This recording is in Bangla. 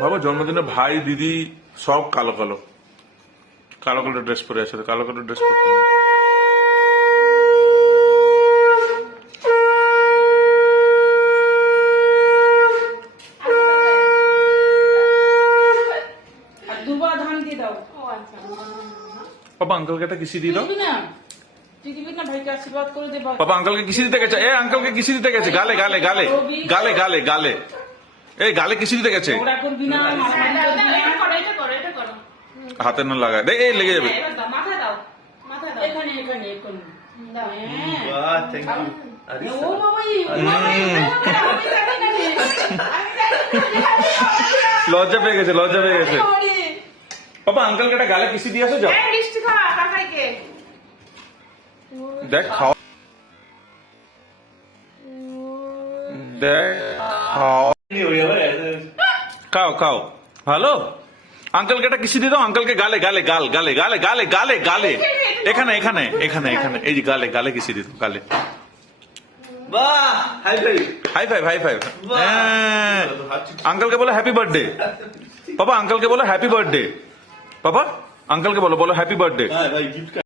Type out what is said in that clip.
ভাবো জন্মদিনে ভাই দিদি সব কালো কালো কালো কালো ড্রেস পরে আছে, কালো কালো ড্রেস পরতে নেই। পাপা আঙ্কেলকে একটা কিসি দিয়ে দাও। পাপা আঙ্কেলকে কিসি দিতে গেছে, এ আঙ্কেলকে কিসি দিতে গেছে, গালে গালে গালে গালে গালে গালে, এই গালে কিসি দিতে গেছে। হাতে না লাগায় দেখ, এই লেগে যাবে। লজ্জা পেয়ে গেছে, লজ্জা পেয়ে গেছে। পাপা আঙ্কেলকে একটা গালে কিসি দিয়ে আসো, যাও দেখ খাও, দেখ খাও, খাও খাও। ভালো, আঙ্কেলকে একটা কিসি দিয়ে দাও, আঙ্কেলকে গালে গালে গাল গালে গালে গালে গালে গালে, এখানে এখানে এখানে এখানে, এই যে গালে গালে কিসি দিয়ে দাও, গালে। High five high five. আঙ্কেলকে বলো হ্যাপি বার্থডে। পাপা আঙ্কেলকে বলো হ্যাপি বার্থডে। পাপা আঙ্কেলকে বলো, বলো হ্যাপি বার্থডে।